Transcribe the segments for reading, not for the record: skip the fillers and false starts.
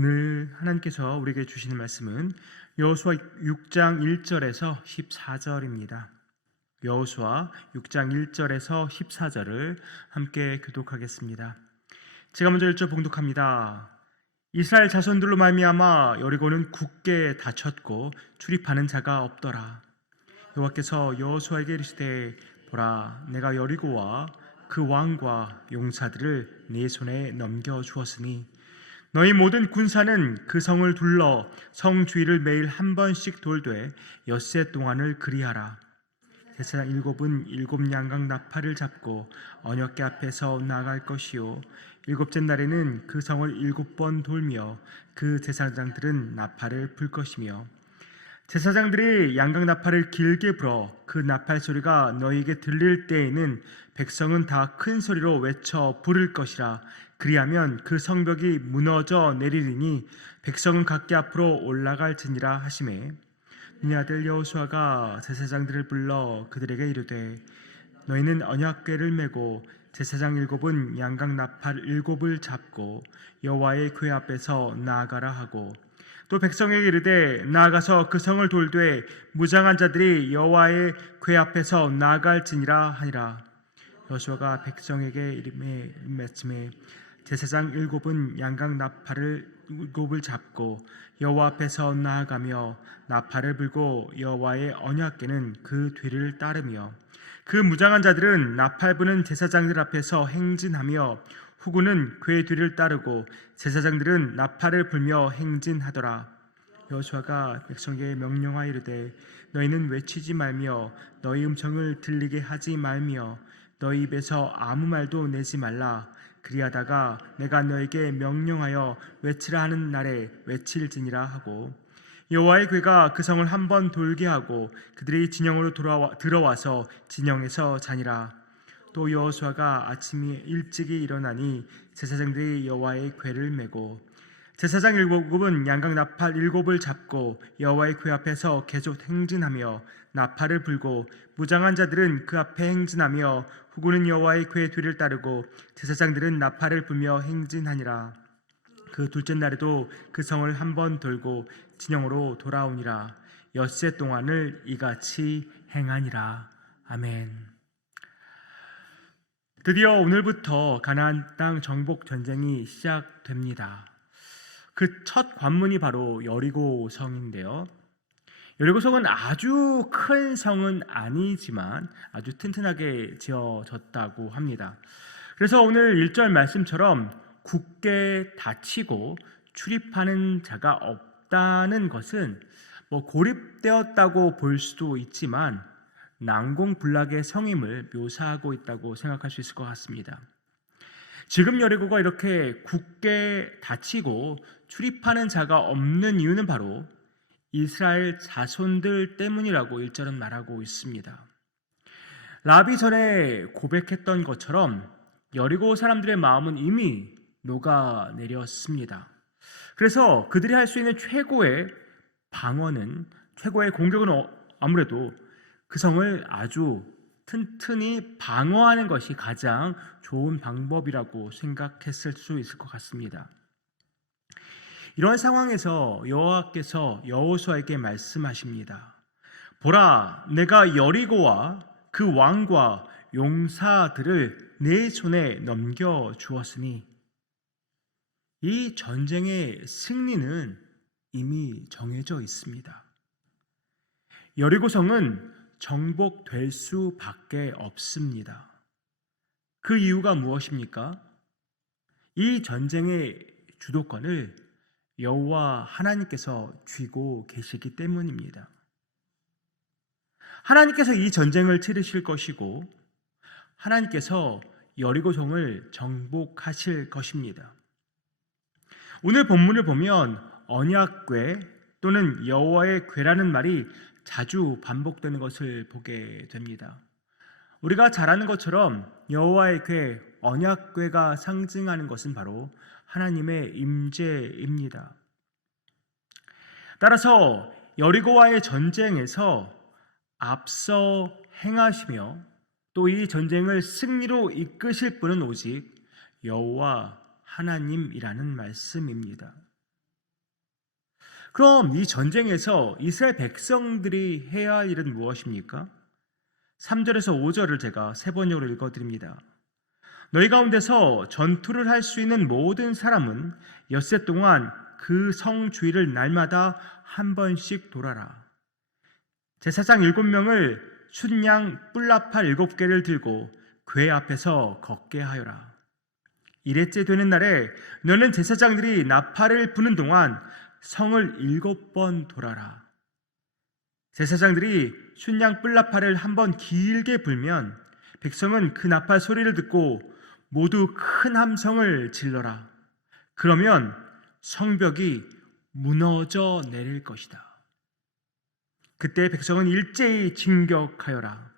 오늘 하나님께서 우리에게 주시는 말씀은 여호수아 6장 1절에서 14절입니다. 여호수아 6장 1절에서 14절을 함께 교독하겠습니다. 제가 먼저 1절 봉독합니다. 이스라엘 자손들로 말미암아 여리고는 굳게 닫혔고 출입하는 자가 없더라. 여호와께서 여호수아에게 이르시되 보라, 내가 여리고와 그 왕과 용사들을 네 손에 넘겨 주었으니 너희 모든 군사는 그 성을 둘러 성 주위를 매일 한 번씩 돌되 엿새 동안을 그리하라. 제사장 일곱은 일곱 양각 나팔을 잡고 언약궤 앞에서 나아갈 것이요 일곱째 날에는 그 성을 일곱 번 돌며 그 제사장들은 나팔을 불 것이며 제사장들이 양각 나팔을 길게 불어 그 나팔 소리가 너희에게 들릴 때에는 백성은 다 큰 소리로 외쳐 부를 것이라. 그리하면 그 성벽이 무너져 내리리니 백성은 각기 앞으로 올라갈지니라 하시매 눈의 아들 여호수아가 제사장들을 불러 그들에게 이르되 너희는 언약궤를 메고 제사장 일곱은 양각 나팔 일곱을 잡고 여호와의 궤 앞에서 나아가라 하고 또 백성에게 이르되 나아가서 그 성을 돌되 무장한 자들이 여호와의 궤 앞에서 나아갈지니라 하니라. 여호수아가 백성에게 이르매 제사장 일곱은 양각 나팔을 일곱을 잡고 여호와 앞에서 나아가며 나팔을 불고 여호와의 언약궤는 그 뒤를 따르며 그 무장한 자들은 나팔 부는 제사장들 앞에서 행진하며 후군은 궤 뒤를 따르고 제사장들은 나팔을 불며 행진하더라. 여호수아가 백성에게 명령하여 이르되 너희는 외치지 말며 너희 음성을 들리게 하지 말며 너희 입에서 아무 말도 내지 말라. 그리하다가 내가 너에게 명령하여 외치라 하는 날에 외칠지니라 하고 여호와의 궤가 그 성을 한 번 돌게 하고 그들이 진영으로 들어와서 진영에서 자니라. 또 여호수아가 아침에 일찍이 일어나니 제사장들이 여호와의 궤를 메고 제사장 일곱은 양각 나팔 일곱을 잡고 여호와의 궤 앞에서 계속 행진하며 나팔을 불고 무장한 자들은 그 앞에 행진하며 후군은 여호와의 궤 뒤를 따르고 제사장들은 나팔을 불며 행진하니라. 그 둘째 날에도 그 성을 한 번 돌고 진영으로 돌아오니라. 엿새 동안을 이같이 행하니라. 아멘. 드디어 오늘부터 가나안 땅 정복 전쟁이 시작됩니다. 그 첫 관문이 바로 여리고 성인데요. 여리고 성은 아주 큰 성은 아니지만 아주 튼튼하게 지어졌다고 합니다. 그래서 오늘 1절 말씀처럼 굳게 닫히고 출입하는 자가 없다는 것은 고립되었다고 볼 수도 있지만 난공불락의 성임을 묘사하고 있다고 생각할 수 있을 것 같습니다. 지금 여리고가 이렇게 굳게 닫히고 출입하는 자가 없는 이유는 바로 이스라엘 자손들 때문이라고 1절은 말하고 있습니다. 라합이 전에 고백했던 것처럼 여리고 사람들의 마음은 이미 녹아내렸습니다. 그래서 그들이 할 수 있는 최고의 방어는, 최고의 공격은 아무래도 그 성을 아주 튼튼히 방어하는 것이 가장 좋은 방법이라고 생각했을 수 있을 것 같습니다. 이런 상황에서 여호와께서 여호수아에게 말씀하십니다. 보라, 내가 여리고와 그 왕과 용사들을 내 손에 넘겨 주었으니 이 전쟁의 승리는 이미 정해져 있습니다. 여리고성은 정복될 수밖에 없습니다. 그 이유가 무엇입니까? 이 전쟁의 주도권을 여호와 하나님께서 쥐고 계시기 때문입니다. 하나님께서 이 전쟁을 치르실 것이고 하나님께서 여리고성을 정복하실 것입니다. 오늘 본문을 보면 언약궤 또는 여호와의 궤라는 말이 자주 반복되는 것을 보게 됩니다. 우리가 잘 아는 것처럼 여호와의 궤, 언약궤가 상징하는 것은 바로 하나님의 임재입니다. 따라서 여리고와의 전쟁에서 앞서 행하시며 또 이 전쟁을 승리로 이끄실 분은 오직 여호와 하나님이라는 말씀입니다. 그럼 이 전쟁에서 이스라엘 백성들이 해야 할 일은 무엇입니까? 3절에서 5절을 제가 세 번역으로 읽어드립니다. 너희 가운데서 전투를 할 수 있는 모든 사람은 엿새 동안 그 성 주위를 날마다 한 번씩 돌아라. 제사장 7명을 순양 뿔나팔 7개를 들고 궤 앞에서 걷게 하여라. 일회째 되는 날에 너는 제사장들이 나팔을 부는 동안 성을 7번 돌아라. 제사장들이 순양 뿔나팔을 한번 길게 불면 백성은 그 나팔 소리를 듣고 모두 큰 함성을 질러라. 그러면 성벽이 무너져 내릴 것이다. 그때 백성은 일제히 진격하여라.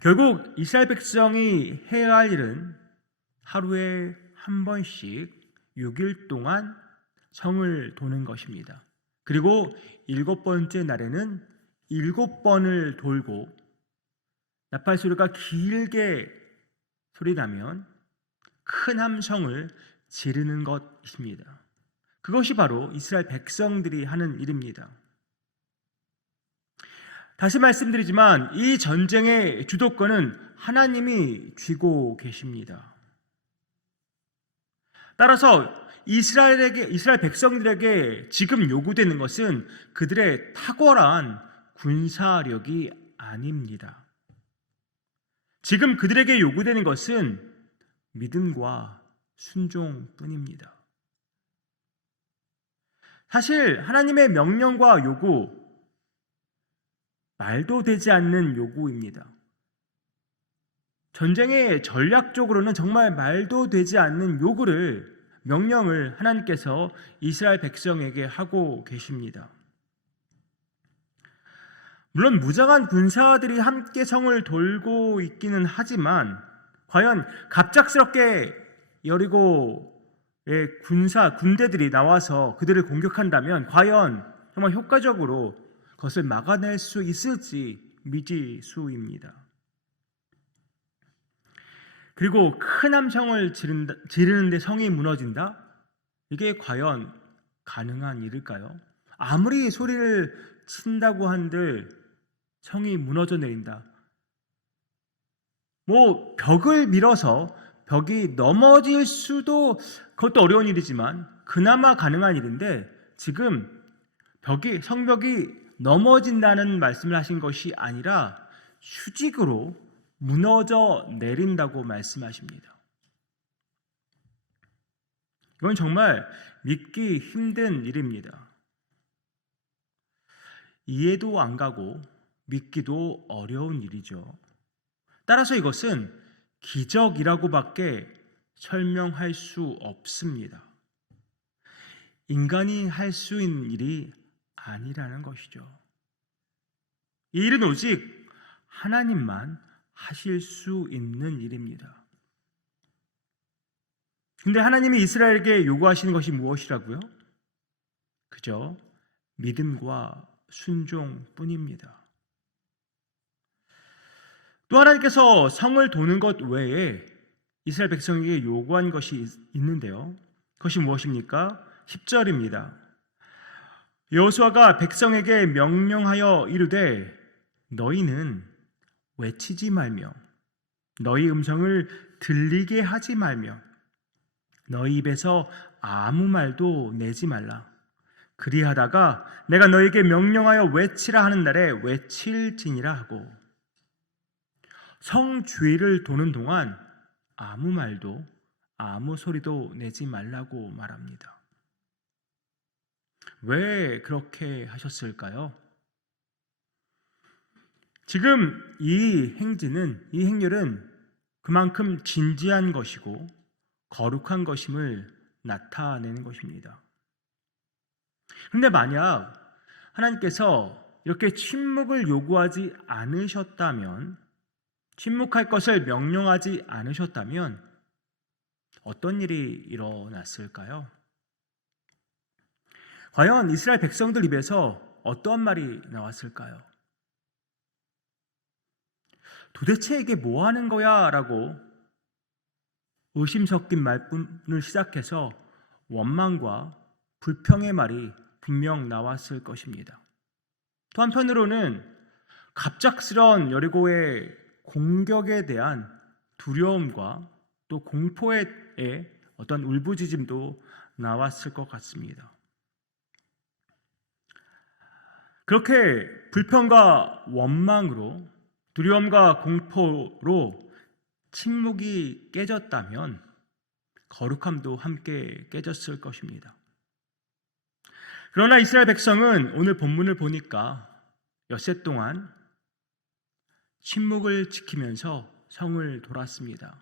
결국 이스라엘 백성이 해야 할 일은 하루에 한 번씩 6일 동안 성을 도는 것입니다. 그리고 7번째 날에는 7번을 돌고 나팔 소리가 길게 소리나면 큰 함성을 지르는 것입니다. 그것이 바로 이스라엘 백성들이 하는 일입니다. 다시 말씀드리지만 이 전쟁의 주도권은 하나님이 쥐고 계십니다. 따라서 이스라엘 백성들에게 지금 요구되는 것은 그들의 탁월한 군사력이 아닙니다. 지금 그들에게 요구되는 것은 믿음과 순종뿐입니다. 사실 하나님의 명령과 요구, 말도 되지 않는 요구입니다. 전쟁의 전략적으로는 정말 말도 되지 않는 요구를, 명령을 하나님께서 이스라엘 백성에게 하고 계십니다. 물론 무장한 군사들이 함께 성을 돌고 있기는 하지만 과연 갑작스럽게 여리고의 군대들이 나와서 그들을 공격한다면 과연 정말 효과적으로 그것을 막아낼 수 있을지 미지수입니다. 그리고 큰 함성을 지르는데 성이 무너진다? 이게 과연 가능한 일일까요? 아무리 소리를 친다고 한들 성이 무너져 내린다. 벽을 밀어서 벽이 넘어질 수도, 그것도 어려운 일이지만 그나마 가능한 일인데, 지금 성벽이 넘어진다는 말씀을 하신 것이 아니라 수직으로 무너져 내린다고 말씀하십니다. 이건 정말 믿기 힘든 일입니다. 이해도 안 가고 믿기도 어려운 일이죠. 따라서 이것은 기적이라고밖에 설명할 수 없습니다. 인간이 할 수 있는 일이 아니라는 것이죠. 이 일은 오직 하나님만 하실 수 있는 일입니다. 근데 하나님이 이스라엘에게 요구하시는 것이 무엇이라고요? 그저 믿음과 순종뿐입니다. 또 하나님께서 성을 도는 것 외에 이스라엘 백성에게 요구한 것이 있는데요. 그것이 무엇입니까? 10절입니다. 여호수아가 백성에게 명령하여 이르되 너희는 외치지 말며 너희 음성을 들리게 하지 말며 너희 입에서 아무 말도 내지 말라. 그리하다가 내가 너희에게 명령하여 외치라 하는 날에 외칠지니라 하고, 성 주위를 도는 동안 아무 말도 아무 소리도 내지 말라고 말합니다. 왜 그렇게 하셨을까요? 지금 이 행렬은 그만큼 진지한 것이고 거룩한 것임을 나타내는 것입니다. 그런데 만약 하나님께서 이렇게 침묵을 요구하지 않으셨다면, 침묵할 것을 명령하지 않으셨다면 어떤 일이 일어났을까요? 과연 이스라엘 백성들 입에서 어떠한 말이 나왔을까요? 도대체 이게 뭐 하는 거야? 라고 의심 섞인 말뿐을 시작해서 원망과 불평의 말이 분명 나왔을 것입니다. 또 한편으로는 갑작스런 여리고의 공격에 대한 두려움과 또 공포의 어떤 울부짖음도 나왔을 것 같습니다. 그렇게 불평과 원망으로, 두려움과 공포로 침묵이 깨졌다면 거룩함도 함께 깨졌을 것입니다. 그러나 이스라엘 백성은 오늘 본문을 보니까 엿새 동안 침묵을 지키면서 성을 돌았습니다.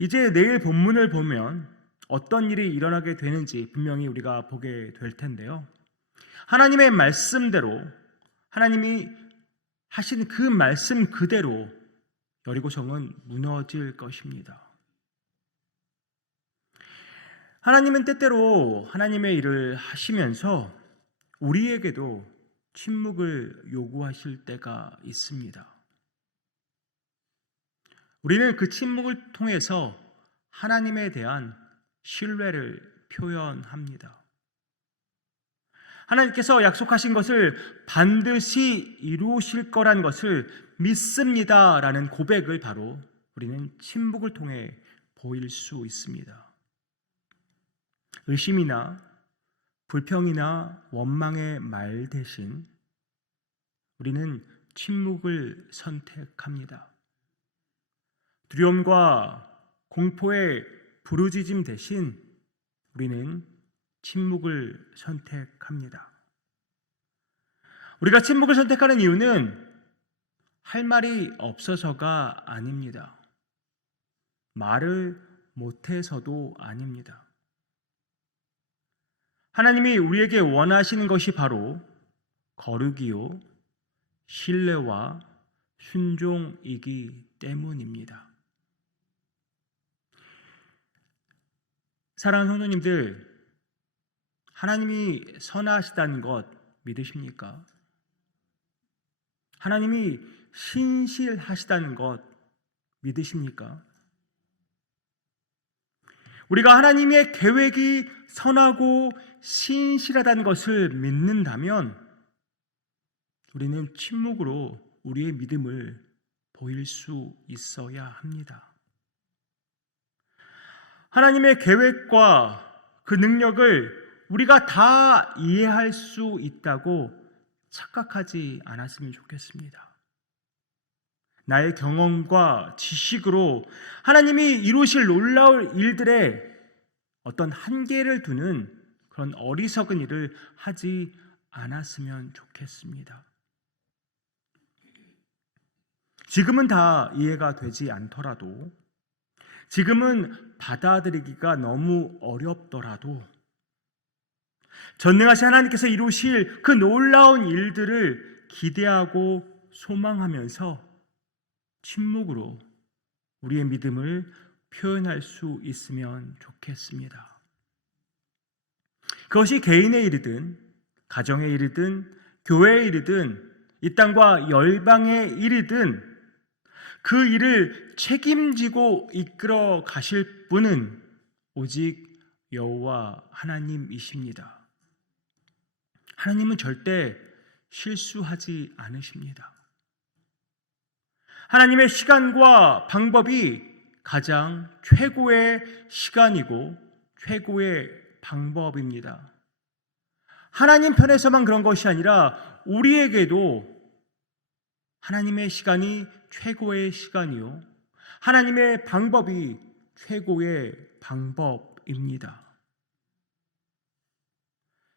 이제 내일 본문을 보면 어떤 일이 일어나게 되는지 분명히 우리가 보게 될 텐데요. 하나님의 말씀대로, 하나님이 하신 그 말씀 그대로 여리고성은 무너질 것입니다. 하나님은 때때로 하나님의 일을 하시면서 우리에게도 침묵을 요구하실 때가 있습니다. 우리는 그 침묵을 통해서 하나님에 대한 신뢰를 표현합니다. 하나님께서 약속하신 것을 반드시 이루실 거란 것을 믿습니다라는 고백을 바로 우리는 침묵을 통해 보일 수 있습니다. 의심이나 불평이나 원망의 말 대신 우리는 침묵을 선택합니다. 두려움과 공포의 부르짖음 대신 우리는 침묵을 선택합니다. 우리가 침묵을 선택하는 이유는 할 말이 없어서가 아닙니다. 말을 못해서도 아닙니다. 하나님이 우리에게 원하시는 것이 바로 거룩이요, 신뢰와 순종이기 때문입니다. 사랑하는 성도님들, 하나님이 선하시다는 것 믿으십니까? 하나님이 신실하시다는 것 믿으십니까? 우리가 하나님의 계획이 선하고 신실하다는 것을 믿는다면 우리는 침묵으로 우리의 믿음을 보일 수 있어야 합니다. 하나님의 계획과 그 능력을 우리가 다 이해할 수 있다고 착각하지 않았으면 좋겠습니다. 나의 경험과 지식으로 하나님이 이루실 놀라울 일들에 어떤 한계를 두는 그런 어리석은 일을 하지 않았으면 좋겠습니다. 지금은 다 이해가 되지 않더라도, 지금은 받아들이기가 너무 어렵더라도 전능하신 하나님께서 이루실 그 놀라운 일들을 기대하고 소망하면서 침묵으로 우리의 믿음을 표현할 수 있으면 좋겠습니다. 그것이 개인의 일이든 가정의 일이든 교회의 일이든 이 땅과 열방의 일이든 그 일을 책임지고 이끌어 가실 분은 오직 여호와 하나님이십니다. 하나님은 절대 실수하지 않으십니다. 하나님의 시간과 방법이 가장 최고의 시간이고 최고의 방법입니다. 하나님 편에서만 그런 것이 아니라 우리에게도 하나님의 시간이 최고의 시간이요, 하나님의 방법이 최고의 방법입니다.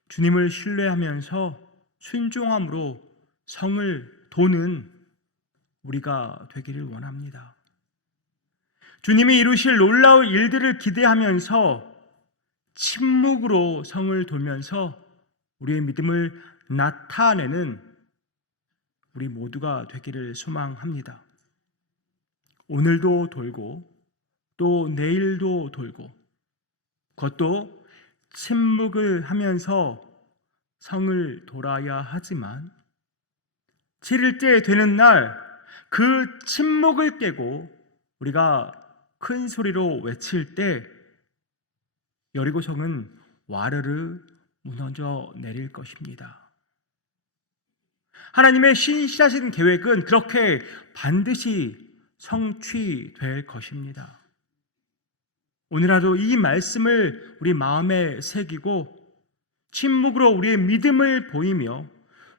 주님을 신뢰하면서 순종함으로 성을 도는 우리가 되기를 원합니다. 주님이 이루실 놀라운 일들을 기대하면서 침묵으로 성을 돌면서 우리의 믿음을 나타내는 우리 모두가 되기를 소망합니다. 오늘도 돌고 또 내일도 돌고 그것도 침묵을 하면서 성을 돌아야 하지만 7일째 되는 날 그 침묵을 깨고 우리가 큰 소리로 외칠 때 여리고성은 와르르 무너져 내릴 것입니다. 하나님의 신실하신 계획은 그렇게 반드시 성취될 것입니다. 오늘라도 이 말씀을 우리 마음에 새기고 침묵으로 우리의 믿음을 보이며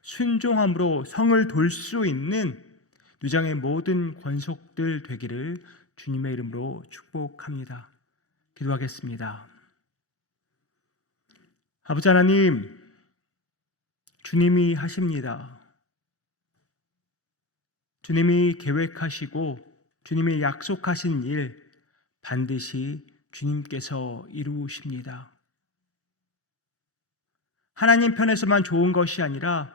순종함으로 성을 돌 수 있는 누장의 모든 권속들 되기를 주님의 이름으로 축복합니다. 기도하겠습니다. 아버지 하나님, 주님이 하십니다. 주님이 계획하시고 주님이 약속하신 일 반드시 주님께서 이루십니다. 하나님 편에서만 좋은 것이 아니라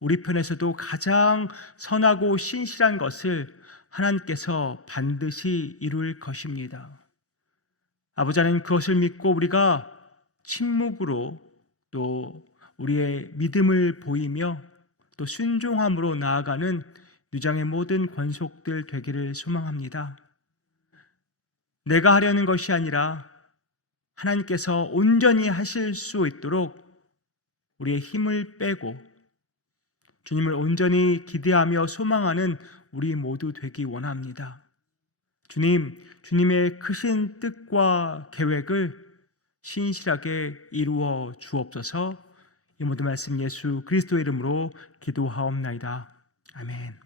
우리 편에서도 가장 선하고 신실한 것을 하나님께서 반드시 이룰 것입니다. 아버지 하나님, 그것을 믿고 우리가 침묵으로 또 우리의 믿음을 보이며 또 순종함으로 나아가는 유장의 모든 권속들 되기를 소망합니다. 내가 하려는 것이 아니라 하나님께서 온전히 하실 수 있도록 우리의 힘을 빼고 주님을 온전히 기대하며 소망하는 우리 모두 되기 원합니다. 주님, 주님의 크신 뜻과 계획을 신실하게 이루어 주옵소서. 이 모든 말씀 예수 그리스도의 이름으로 기도하옵나이다. 아멘.